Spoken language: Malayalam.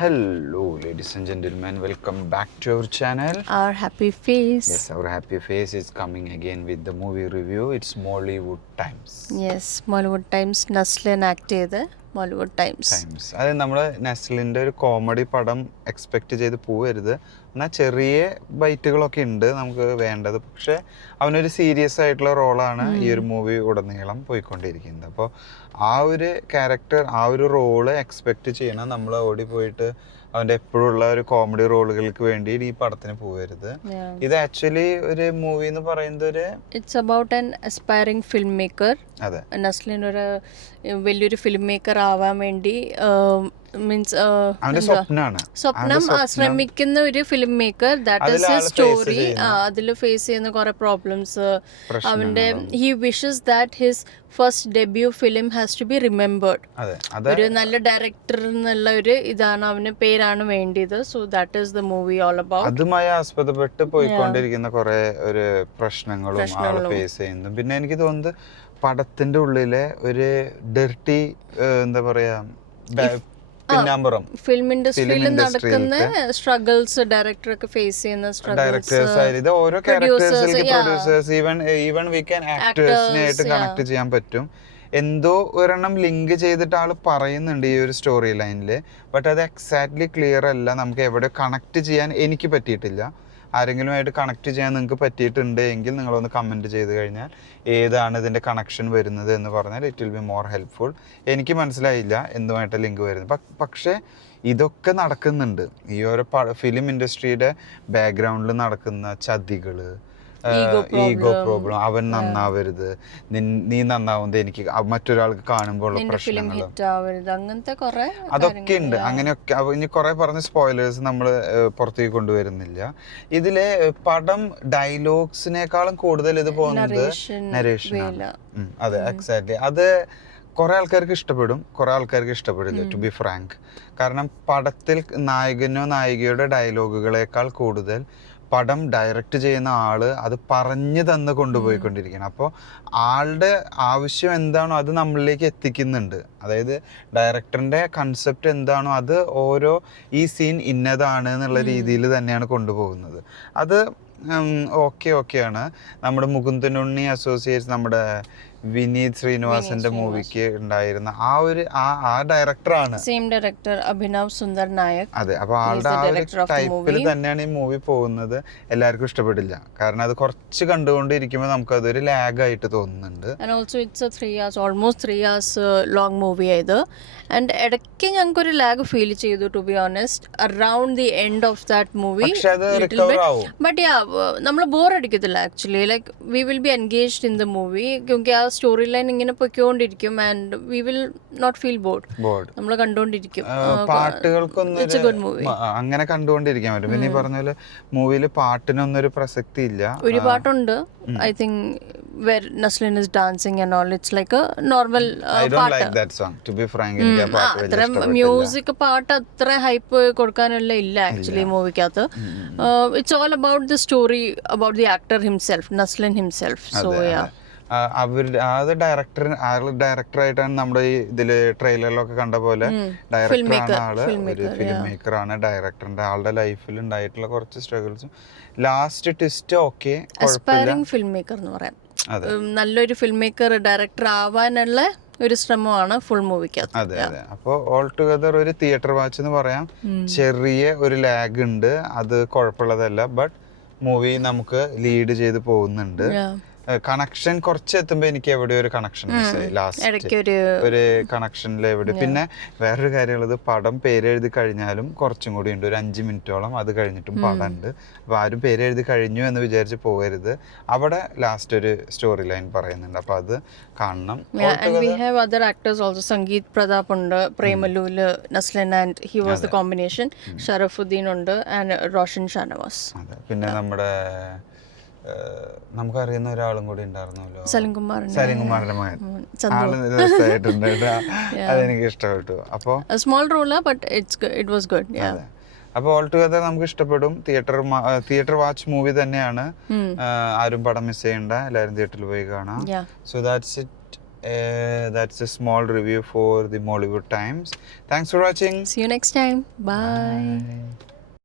Hello, ladies and gentlemen. Welcome back to our channel. Our happy face. Yes, our happy face is coming again with the movie review. It's Mollywood Times. Yes, Mollywood Times Naslen act ചെയ്ത് Mollywood Times. അത് നമ്മൾ നെസ്ലിൻ്റെ ഒരു കോമഡി പടം എക്സ്പെക്റ്റ് ചെയ്ത് പോവരുത്. എന്നാൽ ചെറിയ ബൈറ്റുകളൊക്കെ ഉണ്ട് നമുക്ക് വേണ്ടത്. പക്ഷേ അവനൊരു സീരിയസ് ആയിട്ടുള്ള റോളാണ് ഈ ഒരു മൂവി ഉടനീളം പോയിക്കൊണ്ടിരിക്കുന്നത്. അപ്പോൾ ആ ഒരു ക്യാരക്ടർ, ആ ഒരു റോള് എക്സ്പെക്റ്റ് ചെയ്യണം. നമ്മൾ ഓടിപ്പോയിട്ട് അവൻ്റെ എപ്പോഴുള്ള ഒരു കോമഡി റോളുകൾക്ക് വേണ്ടി ഈ പടത്തിന് പോകരുത്. ഇത് ആക്ച്വലി ഒരു മൂവി എന്ന് പറയുന്നത് ഒരു it's about an aspiring film maker. അതെ, നസ്ലിൻ ഒരു വലിയൊരു ഫിലിം മേക്കർ ആവാൻ വേണ്ടി മീൻസ് സ്വപ്നം ശ്രമിക്കുന്ന ഒരു film maker. That is a story. അതിൽ ഫേസ് ചെയ്യുന്ന കുറെ പ്രോബ്ലംസ്. അവന്റെ he wishes that his first debut film has to be remembered. ഒരു നല്ല ഡയറക്ടർ എന്നുള്ള ഒരു ഇതാണ് അവന് പേരാണ് വേണ്ടിയത്. So that is the movie all about. അതുമായി ആസ്പദപ്പെട്ട് പോയിക്കൊണ്ടിരിക്കുന്ന കുറെ ഒരു പ്രശ്നങ്ങളും ആൾ ഫേസ് ചെയ്യുന്നു. പിന്നെ എനിക്ക് തോന്നുന്നത് പടത്തിന്റെ ഉള്ളിലെ ഒരു ഡെർട്ടി എന്താ പറയാ പിന്നാമ്പുറം ഫിലിം ഇൻഡസ്ട്രിയിൽ നടക്കുന്ന സ്ട്രഗിൾസ്, ഡയറക്ടറൊക്കെ ഫേസ് ചെയ്യുന്ന സ്ട്രഗിൾസ്, ഓരോ ക്യാരക്ടേഴ്സിലേക്ക് പ്രൊഡ്യൂസേഴ്സ്, ഈവൻ വി ക്യാൻ ആക്ടേഴ്സിനായിട്ട് കണക്ട് ചെയ്യാൻ പറ്റും. എന്തോ ഒരെണ്ണം ലിങ്ക് ചെയ്തിട്ട് ആൾ പറയുന്നുണ്ട് ഈ ഒരു സ്റ്റോറി ലൈനിൽ. ബട്ട് അത് എക്സാക്ട്ലി ക്ലിയർ അല്ല. നമുക്ക് എവിടെ കണക്ട് ചെയ്യാൻ എനിക്ക് പറ്റിയിട്ടില്ല. ആരെങ്കിലുമായിട്ട് കണക്ട് ചെയ്യാൻ നിങ്ങൾക്ക് പറ്റിയിട്ടുണ്ട് എങ്കിൽ നിങ്ങളൊന്ന് കമൻറ്റ് ചെയ്ത് കഴിഞ്ഞാൽ ഏതാണ് ഇതിൻ്റെ കണക്ഷൻ വരുന്നത് എന്ന് പറഞ്ഞാൽ it will be more helpful. എനിക്ക് മനസ്സിലായില്ല എന്തുമായിട്ട് ലിങ്ക് വരുന്നത്. പക്ഷേ ഇതൊക്കെ നടക്കുന്നുണ്ട്. ഈ ഓരോ ഫിലിം ഇൻഡസ്ട്രിയുടെ ബാക്ക്ഗ്രൗണ്ടിൽ നടക്കുന്ന ചതികൾ, ഈഗോ പ്രോബ്ലം, അവൻ നന്നാവരുത്, നീ നന്നാവുന്നത് എനിക്ക് മറ്റൊരാൾക്ക് കാണുമ്പോൾ ഉള്ള പ്രശ്നങ്ങൾ, അതൊക്കെ ഉണ്ട്. അങ്ങനെയൊക്കെ ഇനി കുറെ പറഞ്ഞ സ്പോയിലേഴ്സ് നമ്മൾ പുറത്തേക്ക് കൊണ്ടുവരുന്നില്ല. ഇതിലെ പടം ഡയലോഗ്സിനേക്കാളും കൂടുതൽ ഇത് പോകുന്നത് നരേഷനാണ്. അതെ, എക്സാക്ട്ലി. അത് കുറെ ആൾക്കാർക്ക് ഇഷ്ടപ്പെടും, കുറെ ആൾക്കാർക്ക് ഇഷ്ടപ്പെടില്ല, ടു ബി ഫ്രാങ്ക്. കാരണം പടത്തിൽ നായകനോ നായികയുടെ ഡയലോഗുകളേക്കാൾ കൂടുതൽ പടം ഡയറക്റ്റ് ചെയ്യുന്ന ആള് അത് പറഞ്ഞു തന്ന് കൊണ്ടുപോയിക്കൊണ്ടിരിക്കുകയാണ്. അപ്പോൾ ആളുടെ ആവശ്യം എന്താണോ അത് നമ്മളിലേക്ക് എത്തിക്കുന്നുണ്ട്. അതായത് ഡയറക്ടറിൻ്റെ കൺസെപ്റ്റ് എന്താണോ അത് ഓരോ ഈ സീൻ ഇന്നതാണ് എന്നുള്ള രീതിയിൽ തന്നെയാണ് കൊണ്ടുപോകുന്നത്. അത് ഓക്കെയാണ്. നമ്മുടെ മുകുന്ദനുണ്ണി അസോസിയേറ്റ്സ്, നമ്മുടെ വിനീത് ശ്രീനിവാസന്റെ മൂവിക്ക് ഉണ്ടായിരുന്ന ആ ഡയറക്ടറാണ്, സെയിം ഡയറക്ടർ അഭിനവ് സുന്ദർ നായക്. അതെ, അപ്പൊ ആളുടെ ആ ഒരു ടൈപ്പിൽ തന്നെയാണ് ഈ മൂവി പോകുന്നത്. എല്ലാവർക്കും ഇഷ്ടപ്പെടില്ല. കാരണം അത് കുറച്ച് കണ്ടുകൊണ്ടിരിക്കുമ്പോൾ നമുക്ക് അതൊരു ലാഗ് ആയിട്ട് തോന്നുന്നുണ്ട്. ഓൾമോസ്റ്റ് 3 hours ലോങ് മൂവി ആയത്. ആൻഡ് ഇടയ്ക്ക് ഞങ്ങൾക്ക് ഒരു ലാഗ് ഫീൽ ചെയ്തു, to be honest, around the end of that movie. But നമ്മൾ ബോർ അടിക്കത്തില്ല actually. Like we will be engaged in the movie. ക്യോങ്കി ആ സ്റ്റോറി ലൈൻ ഇങ്ങനെ പൊയ്ക്കൊണ്ടിരിക്കും. And we will not feel bored. നമ്മൾ കണ്ടുകൊണ്ടിരിക്കും. പാട്ടുകൾക്കൊന്നും അങ്ങനെ കണ്ടുകൊണ്ടിരിക്കാൻ പറ്റും. പിന്നെ ഈ പറഞ്ഞ പോലെ മൂവിയിൽ പാട്ടിനൊന്നും ഒരു പ്രസക്തി ഇല്ല. ഒരു പാട്ടുണ്ട്, I think where Naslin is dancing and all. It's like a normal I don't like that song, to be frank. എനിക്ക് ആ പാട്ട് വലിയ ഇഷ്ടപ്പെട്ടില്ല. മ്യൂസിക് പാട്ട് അത്ര ഹൈപ്പ് കൊടുക്കാനുള്ള ഇല്ല ആക്ച്വലി മൂവിക്കകത്ത്. It's all about the story, about the actor himself, Naslen himself. So അത് ഡയറക്ടറായിട്ടാണ് നമ്മുടെ ഈ ഇതില് ട്രെയിലറിലൊക്കെ കണ്ട പോലെ ഡയറക്ടറാണ് ആള്. ഒരു ഫിലിം മേക്കറാണ്. ഡയറക്ടറിന്റെ ആളുടെ ലൈഫിൽ ഉണ്ടായിട്ടുള്ള കുറച്ച് സ്ട്രഗിൾസും last twist okay aspiring film maker എന്ന് പറയാം. നല്ലൊരു ഫിലിം മേക്കർ, ഡയറക്ടർ ആവാനുള്ള ഒരു ശ്രമമാണ് ഫുൾ മൂവിക്കകത്ത്. അതെ. അപ്പോൾ ഓൾ ടുഗദർ ഒരു തിയേറ്റർ വാച്ച് എന്ന് പറയാം. ചെറിയ ഒരു ലാഗ് ഉണ്ട്, അത് കുഴപ്പമുള്ളതല്ല. ബട്ട് മൂവി നമുക്ക് ലീഡ് ചെയ്ത് പോകുന്നുണ്ട്. കണക്ഷൻ കുറച്ച് എത്തുമ്പോൾ എനിക്ക് എവിടെ ഒരു കണക്ഷൻ മിസ്സായി ലാസ്റ്റ്, ഒരു കണക്ഷനിൽ എവിടെ. പിന്നെ വേറൊരു കാര്യമുള്ളത്, പടം പേരെഴുതി കഴിഞ്ഞാലും കുറച്ചും കൂടി ഉണ്ട്, ഒരു 5 മിനിറ്റോളം അത് കഴിഞ്ഞിട്ടും പടം ഉണ്ട്. അപ്പോൾ ആരും പേരെഴുതി കഴിഞ്ഞു എന്ന് വിചാരിച്ച് പോകരുത്. അവിടെ ലാസ്റ്റ് ഒരു സ്റ്റോറി ലൈൻ പറയുന്നുണ്ട്, അപ്പോൾ അത് കാണണം. We have other actors also. Sangeeth Prathap ഉണ്ട് പ്രേമലുവില്, Naslen and he was the combination. Sharafudheen ഉണ്ട് ആൻഡ് റോഷൻ ഷാനവാസ്. അതെ, പിന്നെ നമ്മുടെ നമുക്കറിയുന്ന ഒരാളും കൂടി ഉണ്ടായിരുന്നല്ലോ, സലിംകുമാറിന്റെ മകൻ. ആള് രസമായിട്ടുണ്ട്, അതെനിക്ക് ഇഷ്ടപ്പെട്ടു. അപ്പൊ സ്മോൾ റോളാ, ബട്ട് ഇറ്റ് വാസ് ഗുഡ്. അപ്പോൾ ഓൾ ടുഗദർ നമുക്ക് ഇഷ്ടപ്പെടും. തിയേറ്റർ വാച്ച് മൂവി തന്നെയാണ്. ആരും പടം മിസ് ചെയ്യണ്ട, എല്ലാവരും തിയേറ്ററിൽ പോയി കാണാം. So that's it that's a small review for the Mollywood Times. Thanks for watching. See you next time. Bye. Bye.